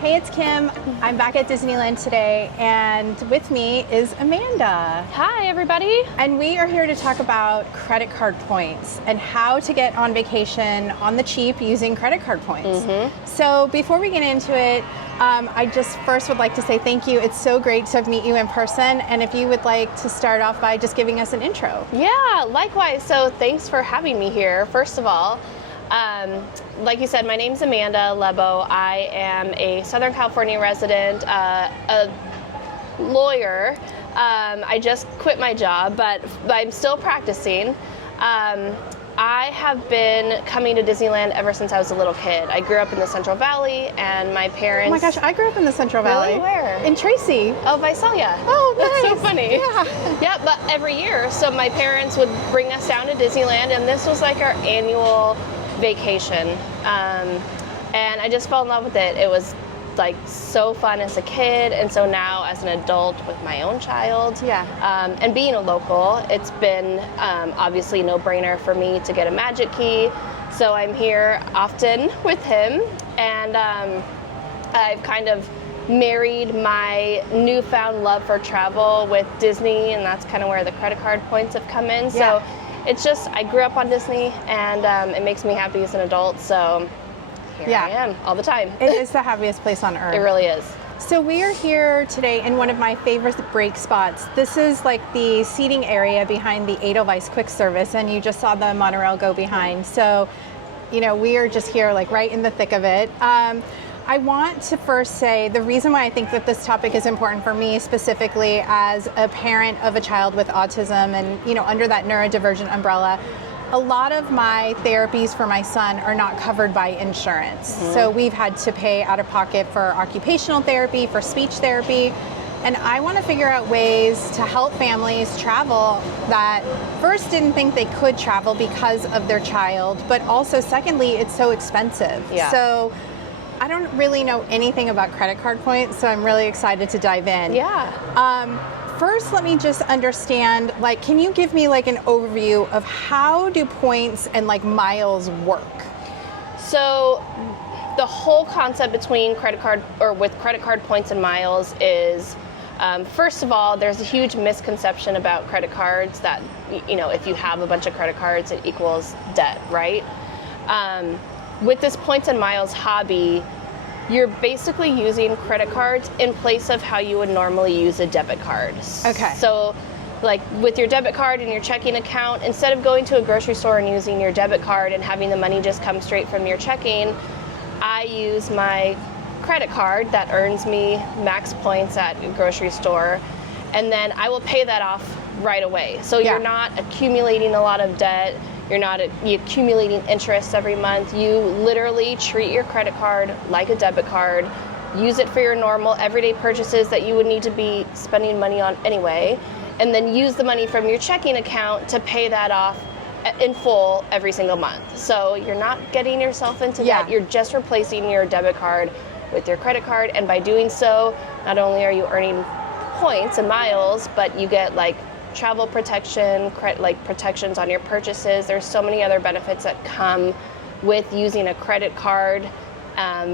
Hey, it's Kim. I'm back at Disneyland today, and with me is Amanda. Hi, everybody. And we are here to talk about credit card points and how to get on vacation on the cheap using credit card points. So before we get into it, I just first would like to say thank you. It's so great to meet you in person. And if you would like to start off by just giving us an intro. Yeah, likewise. So thanks for having me here, first of all. Like you said, my name's Amanda Lebo. I am a Southern California resident, a lawyer. I just quit my job, but I'm still practicing. I have been coming to Disneyland ever since I was a little kid. I grew up in the Central Valley, and my parents... Oh my gosh, I grew up in the Central Valley. Really? Where? In Tracy. Oh, Visalia. Oh, nice. That's so funny. Yeah. Yeah, but every year, so my parents would bring us down to Disneyland, and this was like our annual vacation. And I just fell in love with it. It was like so fun as a kid, and so now as an adult with my own child, and being a local, it's been obviously no-brainer for me to get a magic key. So I'm here often with him, and I've kind of married my newfound love for travel with Disney, and that's kind of where the credit card points have come in. So it's just, I grew up on Disney, and it makes me happy as an adult, so here I am all the time. It is the happiest place on earth. It really is. So we are here today in one of my favorite break spots. This is like the seating area behind the Edelweiss quick service, and you just saw the monorail go behind. So, you know, we are just here like right in the thick of it. I want to first say the reason why I think that this topic is important for me specifically as a parent of a child with autism and, you know, under that neurodivergent umbrella, a lot of my therapies for my son are not covered by insurance. So we've had to pay out of pocket for occupational therapy, for speech therapy, and I want to figure out ways to help families travel that first didn't think they could travel because of their child, but also secondly, it's so expensive. So I don't really know anything about credit card points, so I'm really excited to dive in. First, let me just understand, like, can you give me like an overview of how do points and like miles work? So the whole concept between credit card or with credit card points and miles is, first of all, there's a huge misconception about credit cards that, you know, if you have a bunch of credit cards, it equals debt, right? With this points and miles hobby, you're basically using credit cards in place of how you would normally use a debit card. Okay. So like with your debit card and your checking account, instead of going to a grocery store and using your debit card and having the money just come straight from your checking, I use my credit card that earns me max points at a grocery store, and then I will pay that off right away. So you're not accumulating a lot of debt. You're not accumulating interest every month. You literally treat your credit card like a debit card, use it for your normal everyday purchases that you would need to be spending money on anyway, and then use the money from your checking account to pay that off in full every single month. So you're not getting yourself into debt. You're just replacing your debit card with your credit card, and by doing so, not only are you earning points and miles, but you get like travel protection, like protections on your purchases. There's so many other benefits that come with using a credit card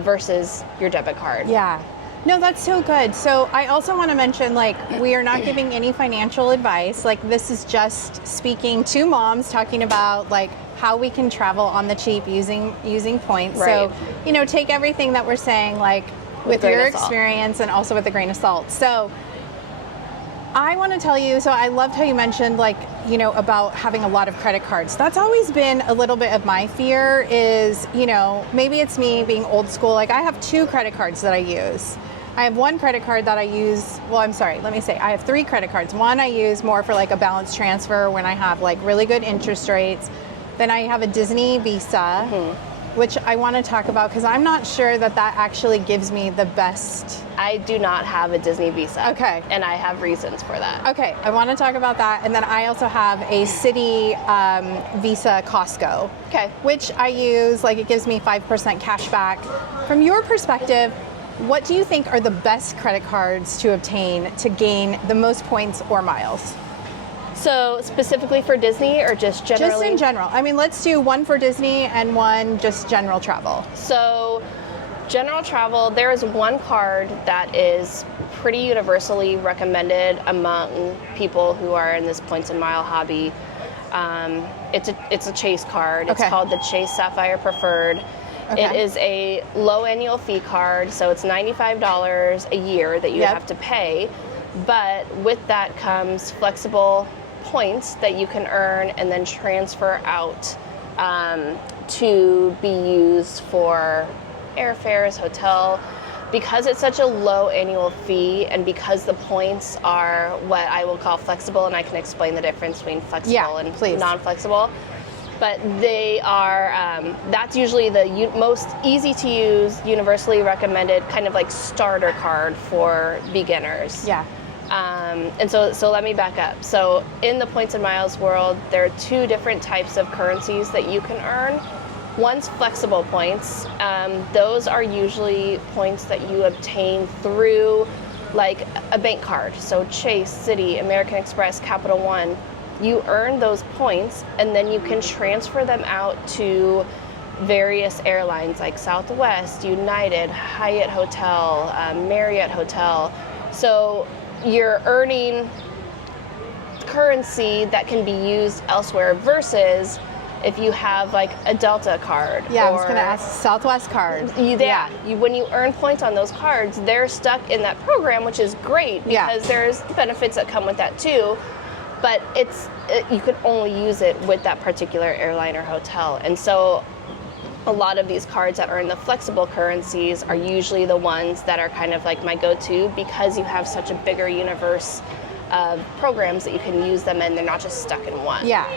versus your debit card. Yeah. No, that's so good. So I also want to mention, like, we are not giving any financial advice. Like, this is just speaking to moms, talking about like how we can travel on the cheap using points. Right. So, you know, take everything that we're saying like with your experience and also with a grain of salt. So I want to tell you, so I loved how you mentioned, like, you know, about having a lot of credit cards. That's always been a little bit of my fear is, you know, maybe it's me being old school. Like, I have 2 credit cards that I use. I have 1 credit card that I use, well, I'm sorry, let me say, I have 3 credit cards. One I use more for like a balance transfer when I have like really good interest rates. Then I have a Disney Visa, which I want to talk about because I'm not sure that that actually gives me the best. I do not have a Disney Visa. Okay. And I have reasons for that. Okay, I want to talk about that. And then I also have a City Visa Costco. Okay. Which I use, like it gives me 5% cash back. From your perspective, what do you think are the best credit cards to obtain to gain the most points or miles? So specifically for Disney or just generally? Just in general. I mean, let's do one for Disney and one just general travel. So General travel, there is one card that is pretty universally recommended among people who are in this points and mile hobby. It's a Chase card. It's called the Chase Sapphire Preferred. It is a low annual fee card, so it's $95 a year that you have to pay. But with that comes flexible points that you can earn and then transfer out to be used for airfares, hotel. Because it's such a low annual fee and because the points are what I will call flexible, and I can explain the difference between flexible and non-flexible, but they are, that's usually the most easy to use, universally recommended kind of like starter card for beginners. Yeah. And so let me back up. So in the points and miles world, there are two different types of currencies that you can earn. One's flexible points. Those are usually points that you obtain through like a bank card. So Chase, Citi, American Express, Capital One. You earn those points and then you can transfer them out to various airlines like Southwest, United, Hyatt Hotel, Marriott Hotel. So you're earning currency that can be used elsewhere versus if you have like a Delta card. Yeah, I was going to ask, Southwest card. When you earn points on those cards, they're stuck in that program, which is great because there's benefits that come with that too. But you could only use it with that particular airline or hotel. And so a lot of these cards that are in the flexible currencies are usually the ones that are kind of like my go-to because you have such a bigger universe of programs that you can use them in. They're not just stuck in one. Yeah.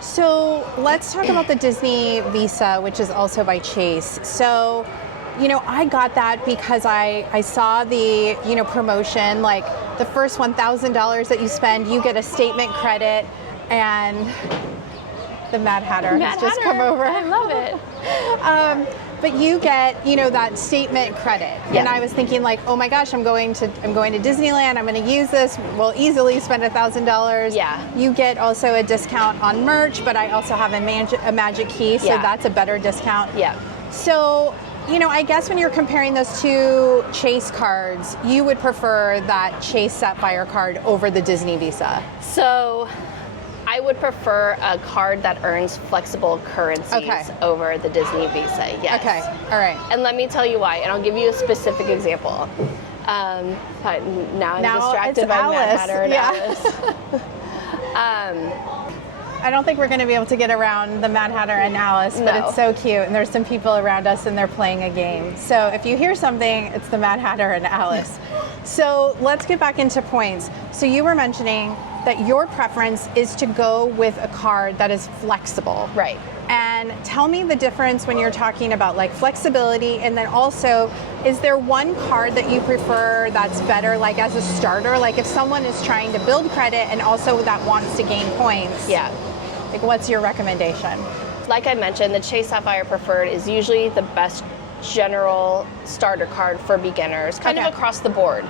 So let's talk about the Disney Visa, which is also by Chase. So, I got that because I saw the, promotion, like the first $1,000 that you spend, you get a statement credit, and the Mad Hatter has just come over. I love it. But you get, that statement credit. Yeah. And I was thinking like, oh my gosh, I'm going to Disneyland. I'm going to use this. We'll easily spend $1,000. Yeah. You get also a discount on merch, but I also have a magic key, so that's a better discount. Yeah. So, I guess when you're comparing those two Chase cards, you would prefer that Chase Sapphire card over the Disney Visa. So I would prefer a card that earns flexible currencies over the Disney Visa, yes. Okay, all right. And let me tell you why, and I'll give you a specific example. But now I'm distracted by Mad Hatter and Alice. I don't think we're going to be able to get around the Mad Hatter and Alice, but it's so cute, and there's some people around us and they're playing a game. So if you hear something, it's the Mad Hatter and Alice. So let's get back into points. So you were mentioning that your preference is to go with a card that is flexible. Right. And tell me the difference when you're talking about like flexibility, and then also, is there one card that you prefer that's better like as a starter? Like if someone is trying to build credit and also that wants to gain points. Yeah. Like what's your recommendation? Like I mentioned, the Chase Sapphire Preferred is usually the best general starter card for beginners, kind of across the board.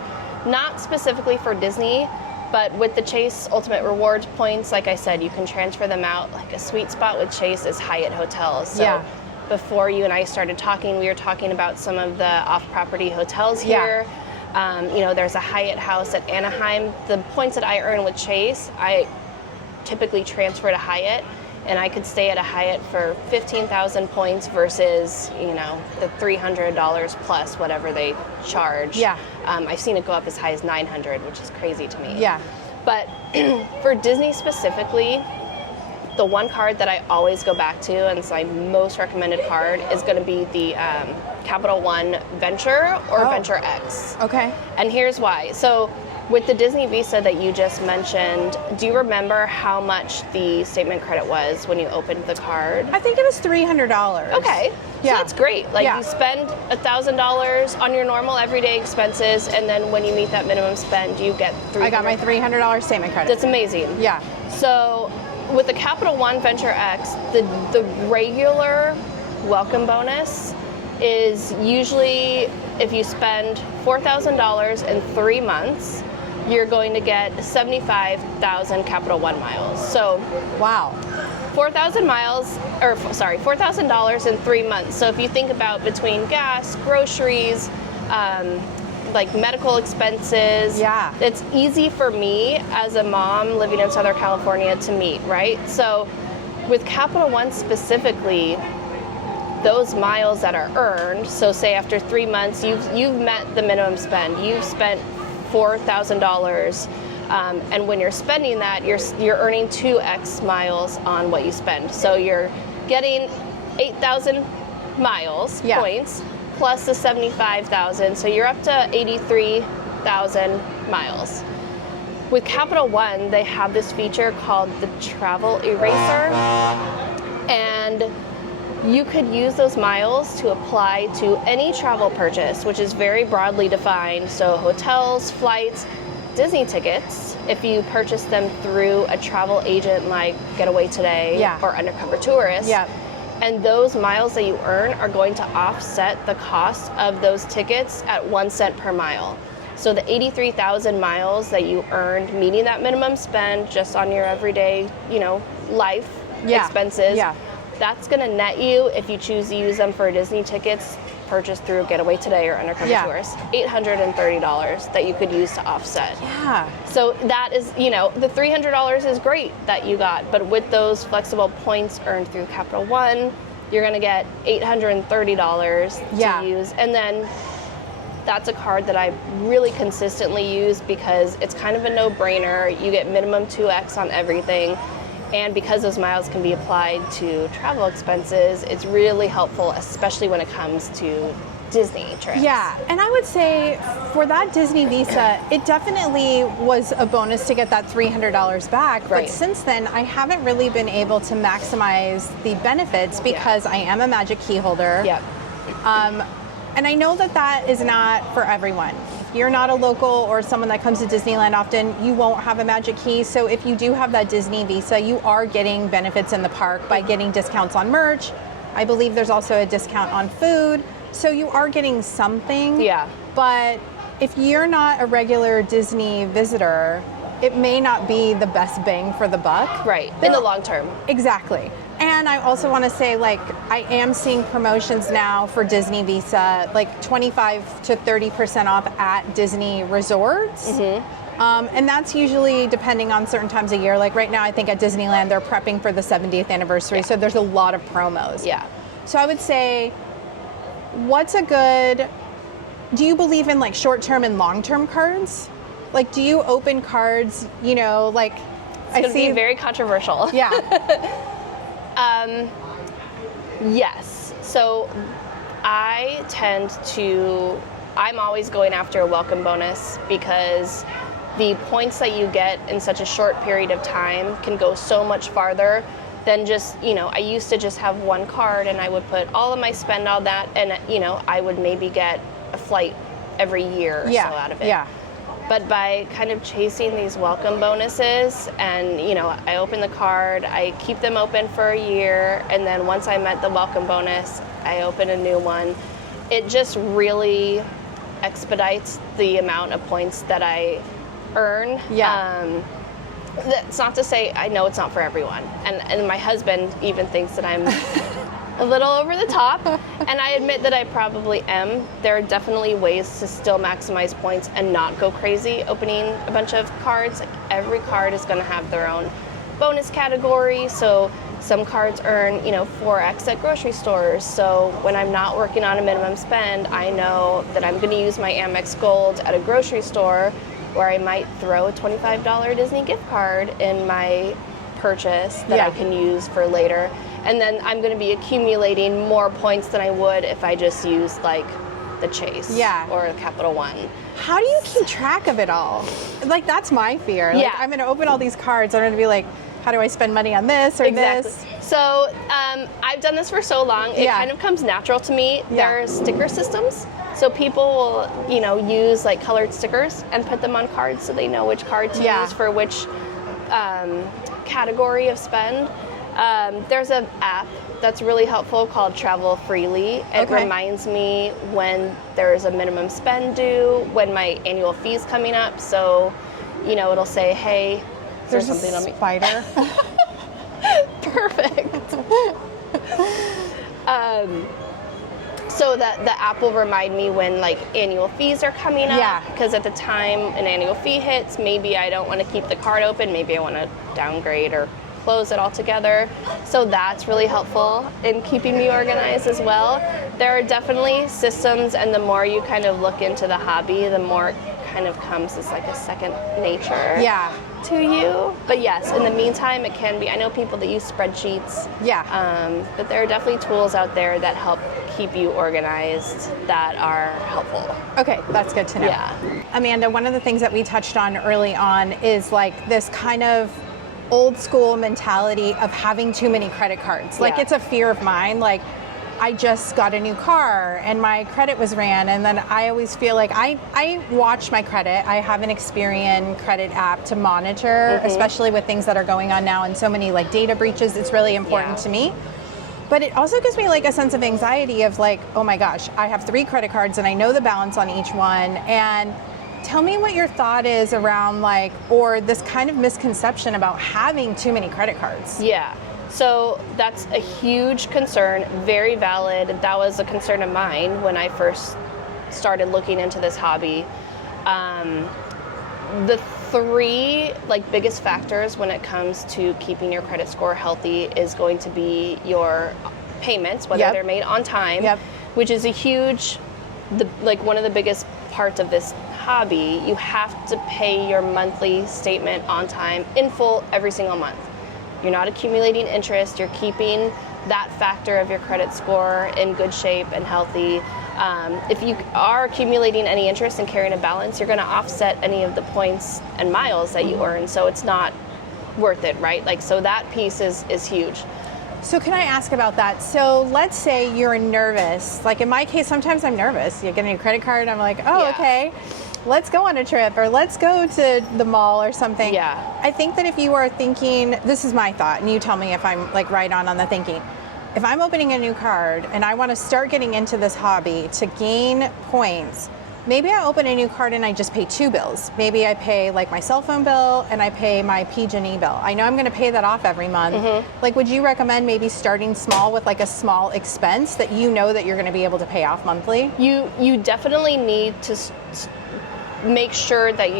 Not specifically for Disney, but with the Chase Ultimate Rewards points, like I said, you can transfer them out. Like a sweet spot with Chase is Hyatt hotels. So before you and I started talking, we were talking about some of the off-property hotels here. There's a Hyatt house at Anaheim. The points that I earn with Chase, I typically transfer to Hyatt, and I could stay at a Hyatt for 15,000 points versus, the $300 plus whatever they charge. Yeah. I've seen it go up as high as 900, which is crazy to me. Yeah. But for Disney specifically, the one card that I always go back to, and it's my most recommended card, is going to be the Capital One Venture or Venture X. Okay. And here's why. So with the Disney Visa that you just mentioned, do you remember how much the statement credit was when you opened the card? I think it was $300. Okay. So that's great. You spend $1,000 on your normal everyday expenses, and then when you meet that minimum spend, you get $300. I got my $300 statement credit. That's amazing. Yeah. So with the Capital One Venture X, the regular welcome bonus is usually if you spend $4,000 in 3 months, you're going to get 75,000 Capital One miles. So wow. $4,000 in 3 months. So if you think about between gas, groceries, like medical expenses, Yeah. it's easy for me as a mom living in Southern California to meet, right? So with Capital One specifically, those miles that are earned, so say after 3 months, you've met the minimum spend, you've spent $4,000, and when you're spending that, you're earning 2x miles on what you spend. So you're getting 8,000 miles points plus the 75,000, so you're up to 83,000 miles. With Capital One, they have this feature called the Travel Eraser, and you could use those miles to apply to any travel purchase, which is very broadly defined. So hotels, flights, Disney tickets, if you purchase them through a travel agent like Getaway Today or Undercover Tourist. And those miles that you earn are going to offset the cost of those tickets at 1 cent per mile. So the 83,000 miles that you earned meeting that minimum spend just on your everyday, life expenses, that's going to net you, if you choose to use them for Disney tickets purchased through Getaway Today or Undercover Tourist, $830 that you could use to offset. So that is, the $300 is great that you got, but with those flexible points earned through Capital One, you're going to get $830 to use. And then that's a card that I really consistently use because it's kind of a no-brainer. You get minimum 2x on everything. And because those miles can be applied to travel expenses, it's really helpful, especially when it comes to Disney trips. Yeah, and I would say for that Disney Visa, it definitely was a bonus to get that $300 back. But since then, I haven't really been able to maximize the benefits because I am a Magic Key holder. And I know that that is not for everyone. If you're not a local or someone that comes to Disneyland often, you won't have a Magic Key. So if you do have that Disney Visa, you are getting benefits in the park by getting discounts on merch. I believe there's also a discount on food. So you are getting something. But if you're not a regular Disney visitor, it may not be the best bang for the buck. In the long term. Exactly. And I also want to say, I am seeing promotions now for Disney Visa, 25 to 30% off at Disney resorts. And that's usually depending on certain times of year. Like right now, I think at Disneyland, they're prepping for the 70th anniversary. So there's a lot of promos. So I would say, do you believe in short-term and long-term cards? Do you open cards, It's going to be very controversial. Yes. So I'm always going after a welcome bonus because the points that you get in such a short period of time can go so much farther than just, I used to just have one card and I would put all of my spend on that and, I would maybe get a flight every year or so out of it. But by kind of chasing these welcome bonuses and, I open the card, I keep them open for a year, and then once I met the welcome bonus, I open a new one. It just really expedites the amount of points that I earn. That's not to say I know it's not for everyone. And my husband even thinks that I'm a little over the top, and I admit that I probably am. There are definitely ways to still maximize points and not go crazy opening a bunch of cards. Every card is going to have their own bonus category, so some cards earn 4x at grocery stores. So when I'm not working on a minimum spend, I know that I'm going to use my Amex Gold at a grocery store where I might throw a $25 Disney gift card in my purchase that I can use for later. And then I'm going to be accumulating more points than I would if I just used the Chase or Capital One. How do you keep track of it all? That's my fear. I'm going to open all these cards. I'm going to be like, how do I spend money on this or this? So I've done this for so long. It kind of comes natural to me. There are sticker systems. So people will, use colored stickers and put them on cards so they know which card to use for which category of spend. There's an app that's really helpful called Travel Freely. It reminds me when there's a minimum spend due, when my annual fee's coming up. So, it'll say, hey, there's something on me. Spider. Perfect. So that the app will remind me when like annual fees are coming up. Yeah. Because at the time an annual fee hits, maybe I don't want to keep the card open. Maybe I want to downgrade or close it altogether. So that's really helpful in keeping me organized as well. There are definitely systems, and the more you kind of look into the hobby, the more it kind of comes as like a second nature. Yeah. To you. But yes, in the meantime, it can be. I know people that use spreadsheets. Yeah. But there are definitely tools out there that help keep you organized that are helpful. Okay, that's good to know. Yeah. Amanda, one of the things that we touched on early on is like this kind of old school mentality of having too many credit cards. Like Yeah. it's a fear of mine. Like I just got a new car and my credit was ran, and then I always feel like I watch my credit. I have an Experian credit app to monitor, especially with things that are going on now and so many like data breaches. It's really important to me. But it also gives me like a sense of anxiety of like, oh my gosh, I have 3 credit cards and I know the balance on each one. And tell me what your thought is around like, or this kind of misconception about having too many credit cards. Yeah. So that's a huge concern, very valid. That was a concern of mine when I first started looking into this hobby. The 3 like biggest factors when it comes to keeping your credit score healthy is going to be your payments, whether they're made on time, which is a huge, one of the biggest parts of this hobby. You have to pay your monthly statement on time in full every single month. You're not accumulating interest. You're keeping that factor of your credit score in good shape and healthy. If you are accumulating any interest and carrying a balance, you're going to offset any of the points and miles that you earn. So it's not worth it, right? Like, so that piece is huge. So can I ask about that? So let's say you're nervous. Like in my case, sometimes I'm nervous. You get a new credit card and I'm like, oh, okay, let's go on a trip or let's go to the mall or something. Yeah. I think that if you are thinking, this is my thought, and you tell me if I'm like right on the thinking. If I'm opening a new card and I want to start getting into this hobby to gain points, maybe I open a new card and I just pay 2 bills. Maybe I pay like my cell phone bill and I pay my PG&E bill. I know I'm going to pay that off every month. Like, would you recommend maybe starting small with like a small expense that you know that you're going to be able to pay off monthly? You definitely need to make sure that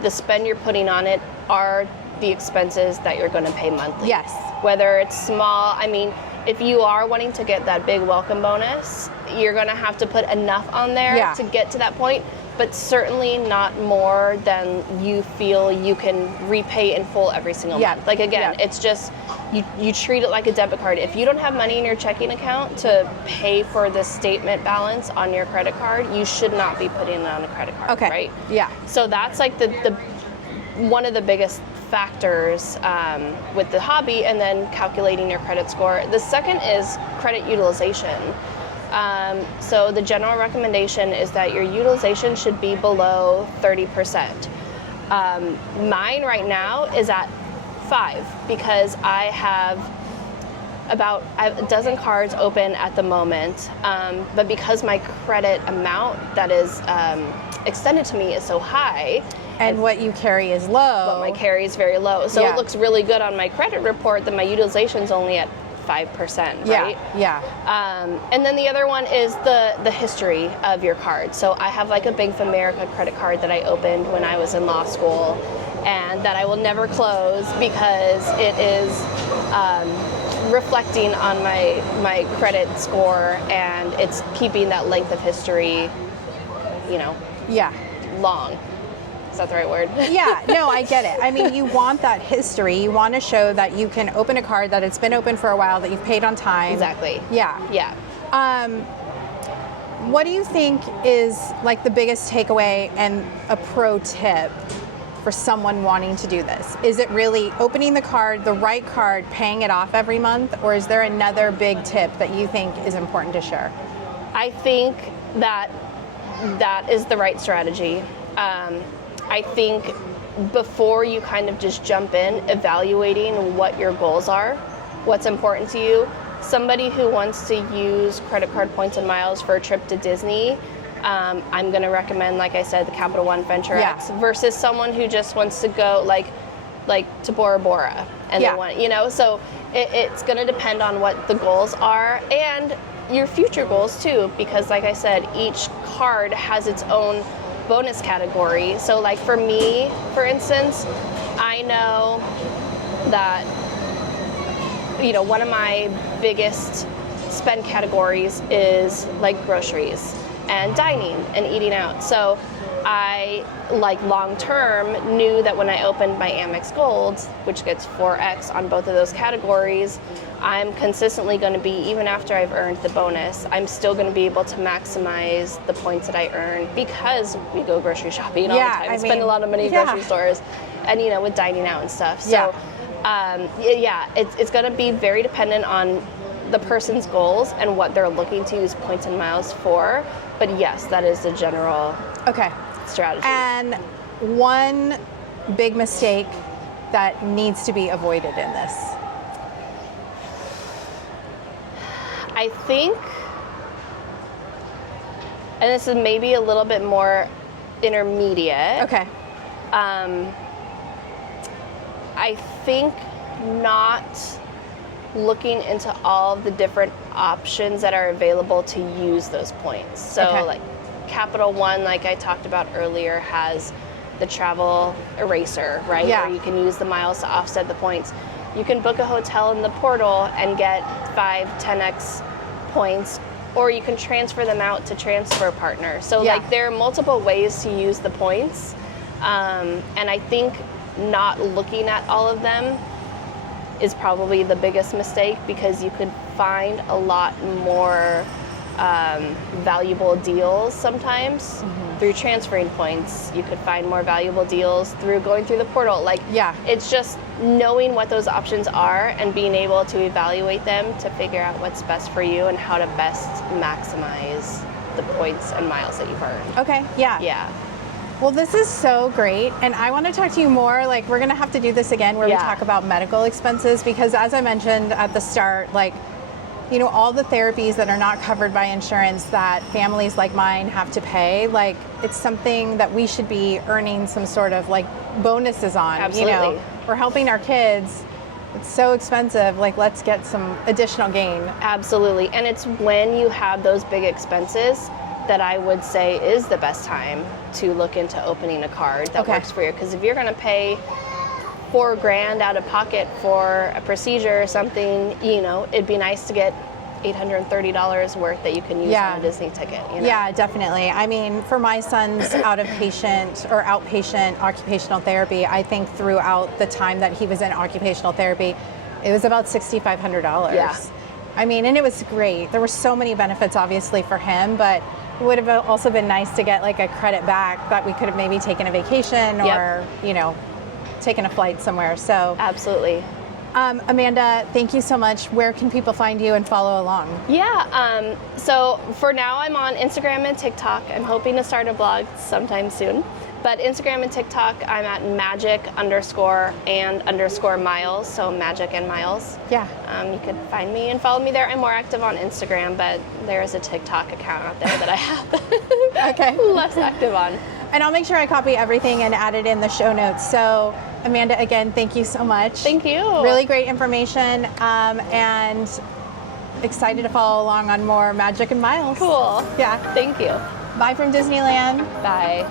the spend you're putting on it are the expenses that you're going to pay monthly. Yes. Whether it's small, I mean, if you are wanting to get that big welcome bonus, you're going to have to put enough on there to get to that point, but certainly not more than you feel you can repay in full every single month. Like again, it's just, you treat it like a debit card. If you don't have money in your checking account to pay for the statement balance on your credit card, you should not be putting it on a credit card, right? Yeah. So that's like the one of the biggest factors with the hobby, and then calculating your credit score. The second is credit utilization. So the general recommendation is that your utilization should be below 30%. Mine right now is at 5 because I have a dozen cards open at the moment, but because my credit amount that is extended to me is so high, and what you carry is low. What my carry is very low. So it looks really good on my credit report that my utilization is only at 5%, right? And then the other one is the history of your card. So I have like a Bank of America credit card that I opened when I was in law school, and that I will never close because it is reflecting on my credit score, and it's keeping that length of history, long. Is that the right word? Yeah, no, I get it. I mean, you want that history. You want to show that you can open a card, that it's been open for a while, that you've paid on time. Exactly. Yeah. What do you think is like the biggest takeaway and a pro tip for someone wanting to do this? Is it really opening the card, the right card, paying it off every month, or is there another big tip that you think is important to share? I think that is the right strategy. I think before you kind of just jump in, evaluating what your goals are, what's important to you. Somebody who wants to use credit card points and miles for a trip to Disney, I'm going to recommend, like I said, the Capital One Venture X, versus someone who just wants to go like to Bora Bora and they want, so it's going to depend on what the goals are and your future goals too, because like I said, each card has its own bonus category. So like for me, for instance, I know that, you know, one of my biggest spend categories is like groceries and dining and eating out. So I, like long term, knew that when I opened my Amex Gold, which gets 4X on both of those categories, I'm consistently going to be, even after I've earned the bonus, I'm still going to be able to maximize the points that I earn because we go grocery shopping all the time. I spend a lot of money at grocery stores and, you know, with dining out and stuff. So, it's going to be very dependent on the person's goals and what they're looking to use points and miles for. But yes, that is the general strategy. And one big mistake that needs to be avoided in this? I think, and this is maybe a little bit more intermediate. Okay. I think not looking into all of the different options that are available to use those points. So like Capital One, like I talked about earlier, has the travel eraser, right? Yeah. Where you can use the miles to offset the points. You can book a hotel in the portal and get 5-10x points, or you can transfer them out to transfer partner. So like there are multiple ways to use the points. And I think not looking at all of them is probably the biggest mistake, because you could find a lot more valuable deals sometimes through transferring points. You could find more valuable deals through going through the portal. Like, it's just knowing what those options are and being able to evaluate them to figure out what's best for you and how to best maximize the points and miles that you've earned. Okay, yeah. Well, this is so great, and I want to talk to you more. Like, we're going to have to do this again where we talk about medical expenses, because as I mentioned at the start, like, you know, all the therapies that are not covered by insurance that families like mine have to pay, like, it's something that we should be earning some sort of like bonuses on. Absolutely. You know, we're helping our kids. It's so expensive. Like, let's get some additional gain. Absolutely. And it's when you have those big expenses that I would say is the best time to look into opening a card that works for you. Because if you're going to pay $4,000 out of pocket for a procedure or something, you know, it'd be nice to get $830 worth that you can use on a Disney ticket. You know? Yeah, definitely. I mean, for my son's outpatient occupational therapy, I think throughout the time that he was in occupational therapy, it was about $6,500. Yeah. I mean, and it was great. There were so many benefits, obviously, for him, but it would have also been nice to get like a credit back that we could have maybe taken a vacation or, you know, taken a flight somewhere. So absolutely. Amanda, thank you so much. Where can people find you and follow along? Yeah, so for now I'm on Instagram and TikTok. I'm hoping to start a blog sometime soon. But Instagram and TikTok, I'm at magic_and_miles, so magic and miles. Yeah. You can find me and follow me there. I'm more active on Instagram, but there is a TikTok account out there that I have less active on. And I'll make sure I copy everything and add it in the show notes. So Amanda, again, thank you so much. Thank you. Really great information, and excited to follow along on more Magic and Miles. Cool. Yeah. Thank you. Bye from Disneyland. Bye.